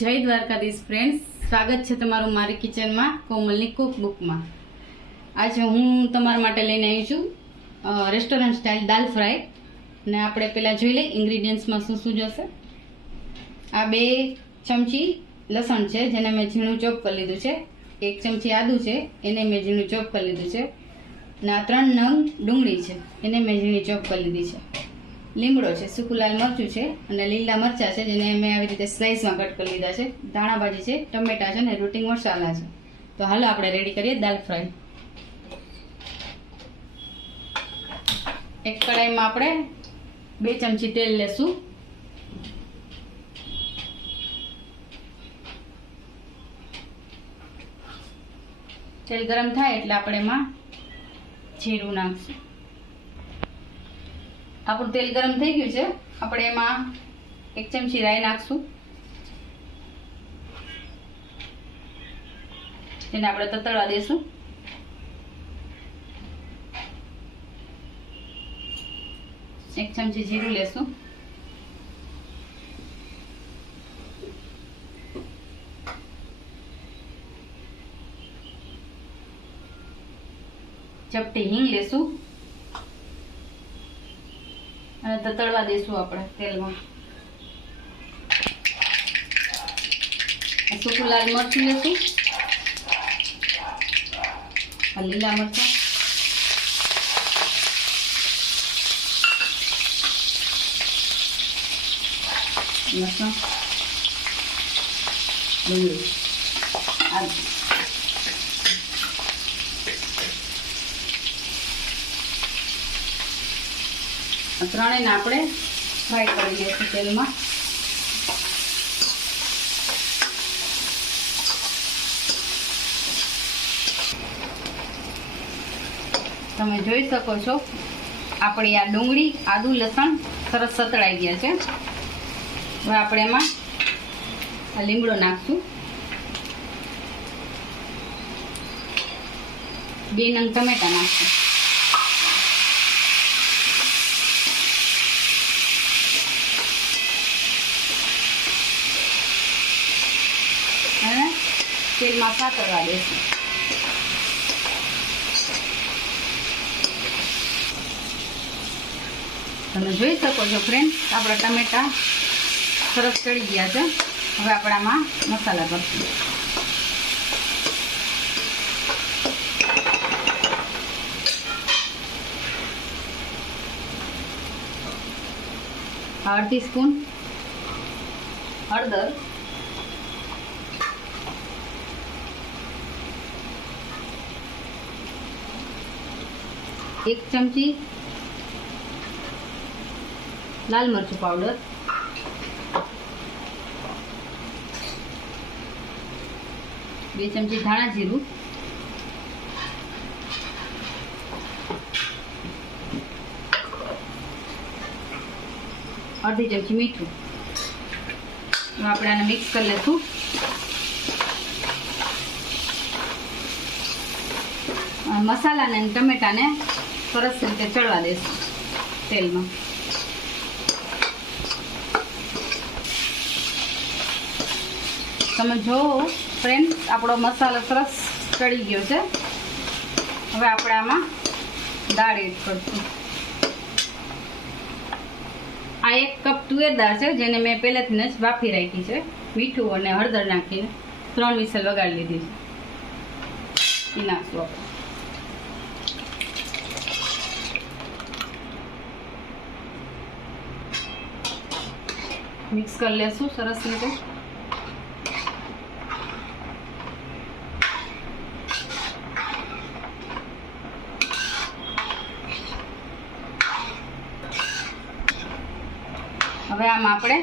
જય દ્વારકાધીશ ફ્રેન્ડ્સ, સ્વાગત છે તમારું મારી કિચનમાં કોમલની કુકબુકમાં। આજે હું તમારા માટે લઈને આવી છું રેસ્ટોરન્ટ સ્ટાઇલ દાલ ફ્રાય। ને આપણે પહેલાં જોઈ લઈએ ઇન્ગ્રીડિયન્ટ્સમાં શું શું જોશે। આ 2 ચમચી લસણ છે જેને મેં ઝીણું ચોપ કરી લીધું છે। 1 ચમચી આદું છે એને મેં ઝીણું ચોપ કરી લીધું છે। ને આ 3 નંગ ડુંગળી છે એને મેં ઝીણી ચોપ કરી લીધી છે। લીમડો છે, સૂકું લાલ મરચું છે અને લીલા મરચાં છે જેને મેં આવી રીતે સ્લાઇસમાં કટ કરી લીધા છે। ધાણા ભાજી છે, ટમેટા છે ને રૂટિંગ મસાલા છે। તો હાલો આપણે રેડી કરીએ દાલ ફ્રાય। એક કડાઈમાં આપણે 2 ચમચી તેલ લેશું। તેલ ગરમ થાય એટલે આપણે એમાં જીરું નાખશું। આપણું તેલ ગરમ થઈ ગયું છે, આપણે એમાં 1 ચમચી રાઈ નાખશું। તેને આપણે તતડવા દેશું। એક ચમચી જીરું લેશું। ચપટી હિંગ લેશું અને તતડવા દેશું આપણે તેલમાં। સૂકું લાલ મરચું લેશું, લીલા મરચાં, લસણ, ડુંગળી, આદુ, ત્રણેયને આપણે ફ્રાય કરી લઈશું તેલમાં। તમે જોઈ શકો છો આપણી આ ડુંગળી, આદુ, લસણ સરસ સતળાઈ ગયા છે। હવે આપણે એમાં આ લીમડો નાખશું, 2 નંગ ટમેટા નાખશું, અને તેલમાં સાતળવા દેશું। તમે જોઈ શકો છો ફ્રેન્ડ આપણા ટમેટા સરસ ચડી ગયા છે। હવે આપણે આમાં મસાલા કરશું। અડધી સ્પૂન હળદર, 1 ચમચી લાલ મરચું પાવડર, 2 ચમચી ધાણા જીરું, 1/2 ચમચી મીઠું। આપણે આને મિક્સ કરી લઈશું। મસાલાને અને ટમેટાને સરસ રીતે ચડવા દેશું તેલમાં। તમે જો ફ્રેન્ડ આપણો મસાલો સરસ ચડી ગયો છે। હવે આપણે આમાં દાળ એડ કરશું। આ 1 કપ તુવેર દાળ છે જેને મેં પહેલેથી જ બાફી રાખી છે, મીઠું અને હળદર નાખીને 3 વિસલ વગાડી લીધી છે। એ નાખશું આપણે। મિક્સ કરી લેશું સરસ રીતે। હવે આમાં આપણે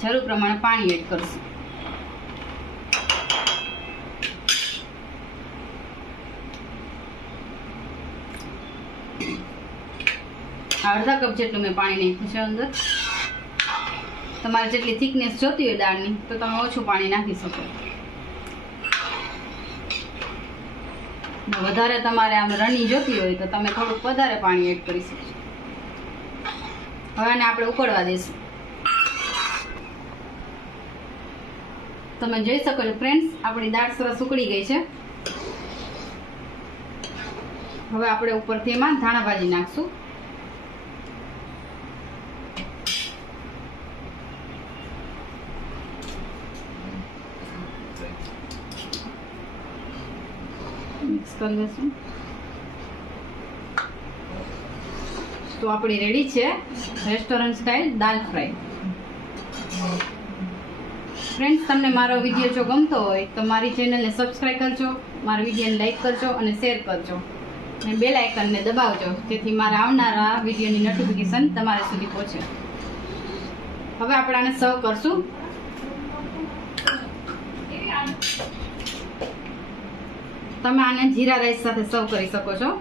જરૂર પ્રમાણે પાણી એડ કરશું। અડધા કપ જેટલું મેં પાણી નાખ્યું છે અંદર। તમારે જેટલી થિકનેસ જોતી હોય દાળની તો તમે ઓછું પાણી નાખી શકો। વધારે તમારે આમ રણી જોતી હોય તો તમે થોડુંક વધારે પાણી એડ કરી શકશો। હવે આને આપણે ઉકળવા દઈશું। તમે જોઈ શકો છો ફ્રેન્ડ્સ, આપણી દાળ સરસ ઉકળી ગઈ છે. હવે આપણે ઉપરથી એમાં ધાણા ભાજી નાખશું. મિક્સ કરી લઈશું. તો આપણી રેડી છે રેસ્ટોરન્ટ સ્ટાઇલ દાલ ફ્રાય. ફ્રેન્ડ્સ, તમને મારો વિડીયો જો ગમતો હોય તો મારી ચેનલને સબસ્ક્રાઈબ કરજો, મારા વિડીયોને લાઈક કરજો અને શેર કરજો અને બેલ આઇકનને દબાવજો, જેથી મારા આવનારા વિડીયોની નોટિફિકેશન તમારા સુધી પહોંચે. હવે આપણે આને સર્વ કરશું. તમે આને જીરા રાઈસ સાથે સર્વ કરી શકો છો.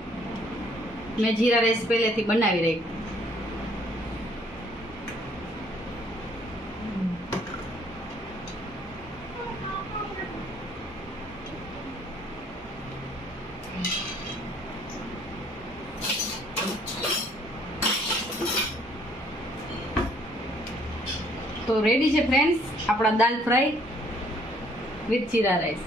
મેં જીરા રાઈસ પહેલેથી બનાવી રાખ્યું. તો રેડી છે ફ્રેન્ડ્સ આપણા દાલ ફ્રાય વિથ જીરા રાઈસ.